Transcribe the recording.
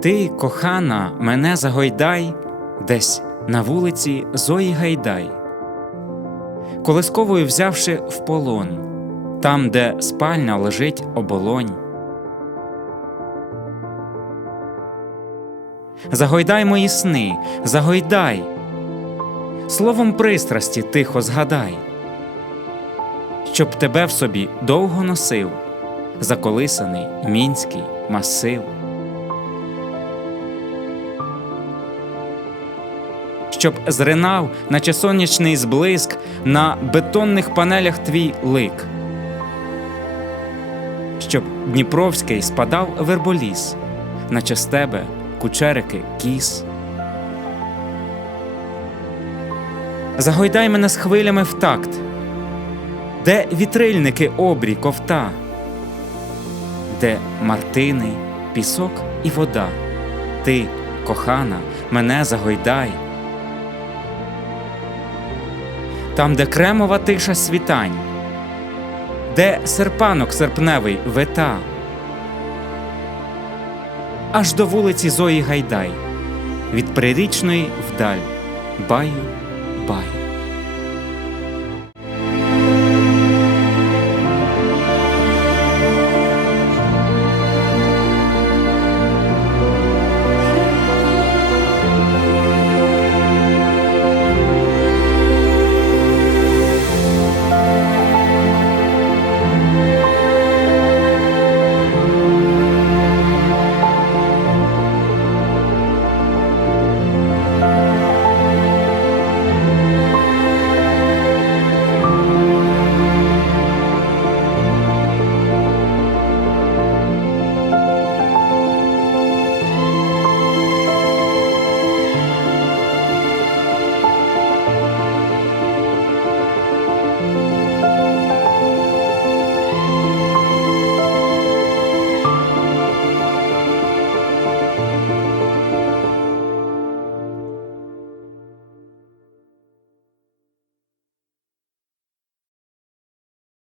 Ти, кохана, мене загойдай, десь на вулиці Зої Гайдай, колисковою взявши в полон, там, де спальня лежить оболонь. Загойдай мої сни, загойдай, словом пристрасті тихо згадай, щоб тебе в собі довго носив, заколисаний мінський масив. Щоб зринав, наче сонячний зблиск, на бетонних панелях твій лик, щоб Дніпровський спадав верболіс, наче з тебе кучерики кіс. Загойдай мене з хвилями в такт, де вітрильники обрій ковта, де мартини, пісок і вода. Ти, кохана, мене загойдай. Там, де кремова тиша світань, де серпанок серпневий вета, аж до вулиці Зої Гайдай, від прирічної вдаль, баю, баю.